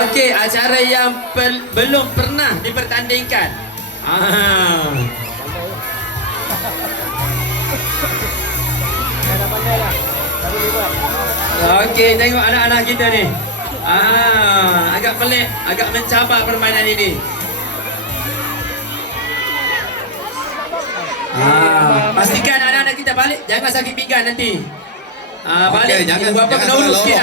Okey, acara yang belum pernah dipertandingkan. Okey, tengok anak-anak kita ni. Agak pelik, agak mencabar permainan ini. Pastikan anak-anak kita balik, jangan sakit pinggang nanti. Balik, jangan kena urut sikit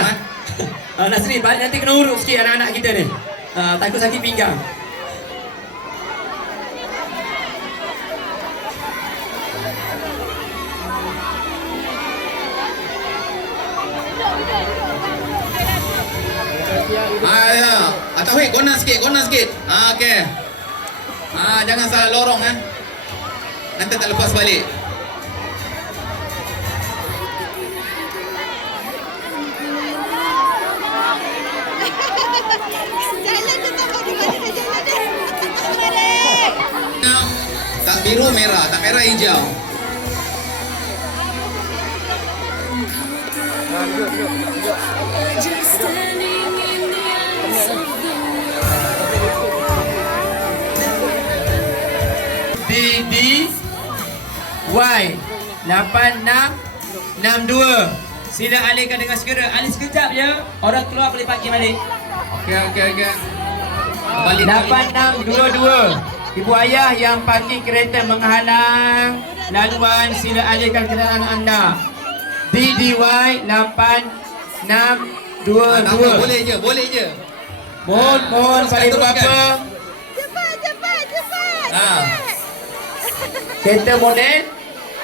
lorong, Nasri, balik nanti kena urut sikit anak-anak kita ni. Takut sakit pinggang. Ya. Tauhid, gona sikit. Okey. Jangan salah lorong nanti tak lepas balik. Jalan tu tak di mana dah jalan dah. Tak biru merah, tak merah hijau. DDY 8662. Sila alihkan dengan segera. Alih sekejap je. Orang keluar boleh parking balik. Okey. Balik 8622. Ibu ayah yang parking kereta menghalang laluan, sila alihkan kenderaan anda. DDY 8622. Boleh je. Mohon pada ibu bapa. Cepat. Kereta model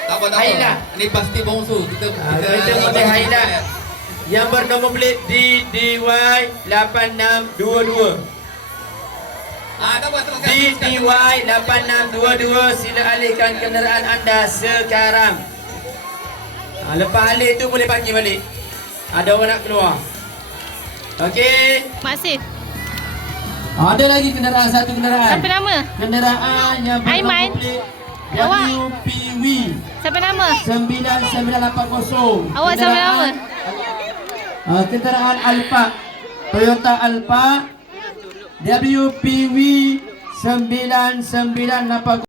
Tak apa. Haida. Ni pasti bongsu. kereta model Haida yang bernombor plate DDY 8622. Tak apa. DDY 8622, sila alihkan kenderaan anda sekarang. Lepas alih tu boleh parking balik. Ada orang nak keluar. Okey. Masih. Ada lagi satu kenderaan. Siapa nama? Kenderaan yang Aiman. plate Awak? WPW Siapa nama? 9980. Awak siapa nama? Kenderaan Alfa, Toyota Alfa WPW 9980.